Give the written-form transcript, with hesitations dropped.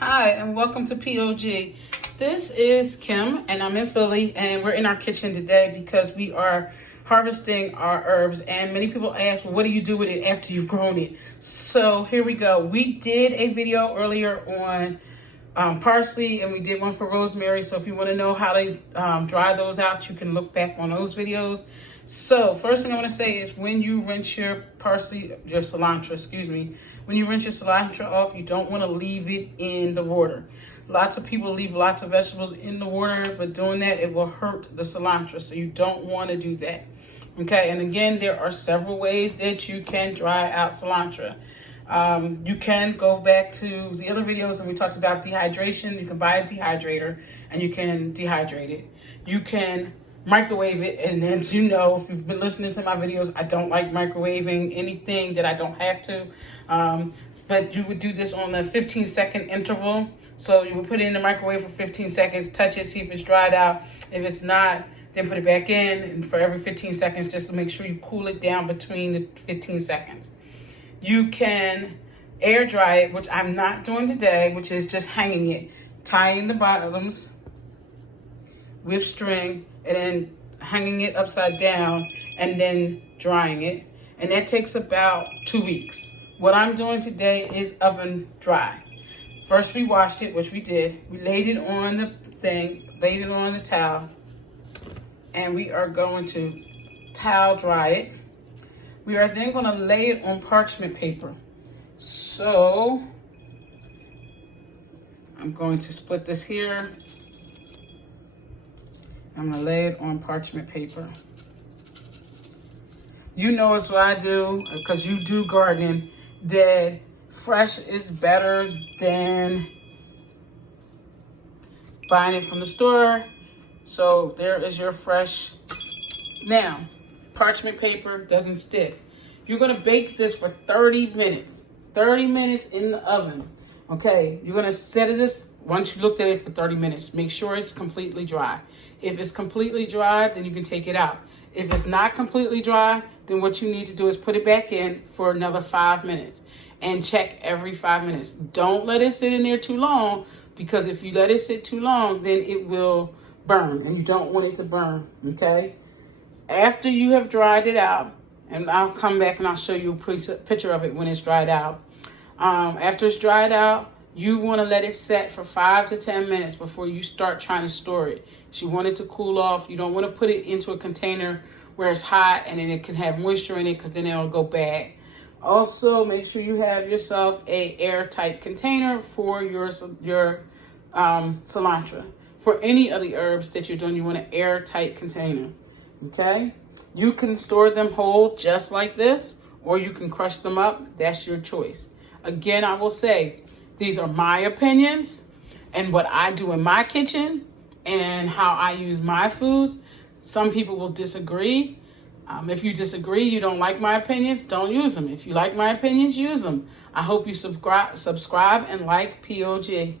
Hi, and welcome to POG. This is Kim, and I'm in Philly, and we're in our kitchen today because we are harvesting our herbs. And many people ask, well, what do you do with it after you've grown it? So here we go. We did a video earlier on parsley, and we did one for rosemary. So if you want to know how to dry those out, you can look back on those videos. So first thing I want to say is when you rinse your cilantro, when you rinse your cilantro off, you don't want to leave it in the water. Lots of people leave lots of vegetables in the water, but doing that, it will hurt the cilantro. So you don't want to do that. Okay, and again, there are several ways that you can dry out cilantro. You can go back to the other videos and we talked about dehydration. You can buy a dehydrator and you can dehydrate it. You can microwave it, and as you know, if you've been listening to my videos, I don't like microwaving anything that I don't have to. But you would do this on a 15-second interval. So you would put it in the microwave for 15 seconds, touch it, see if it's dried out. If it's not, then put it back in, and for every 15 seconds, just to make sure you cool it down between the 15 seconds. You can air dry it, which I'm not doing today, which is just hanging it, tying the bottoms with string, and then hanging it upside down, and then drying it. And that takes about 2 weeks. What I'm doing today is oven dry. First we washed it, which we did. We laid it on the thing, laid it on the towel, and we are going to towel dry it. We are then going to lay it on parchment paper. So I'm going to split this here. I'm going to lay it on parchment paper. You know it's what I do, because you do gardening, that fresh is better than buying it from the store. So there is your fresh. Now, parchment paper doesn't stick. You're going to bake this for 30 minutes. 30 minutes in the oven. Okay, you're going to set it once you looked at it for 30 minutes. Make sure it's completely dry. If it's completely dry, then you can take it out. If it's not completely dry, then what you need to do is put it back in for another 5 minutes and check every 5 minutes. Don't let it sit in there too long, because if you let it sit too long, then it will burn, and you don't want it to burn, okay? After you have dried it out, and I'll come back and I'll show you a picture of it when it's dried out. After it's dried out, you want to let it set for 5 to 10 minutes before you start trying to store it. So you want it to cool off. You don't want to put it into a container where it's hot and then it can have moisture in it, because then it'll go bad. Also, make sure you have yourself a airtight container for your cilantro. For any of the herbs that you're doing, you want an airtight container. Okay? You can store them whole just like this, or you can crush them up. That's your choice. Again, I will say, these are my opinions and what I do in my kitchen and how I use my foods. Some people will disagree. If you disagree, you don't like my opinions, don't use them. If you like my opinions, use them. I hope you subscribe and like POG.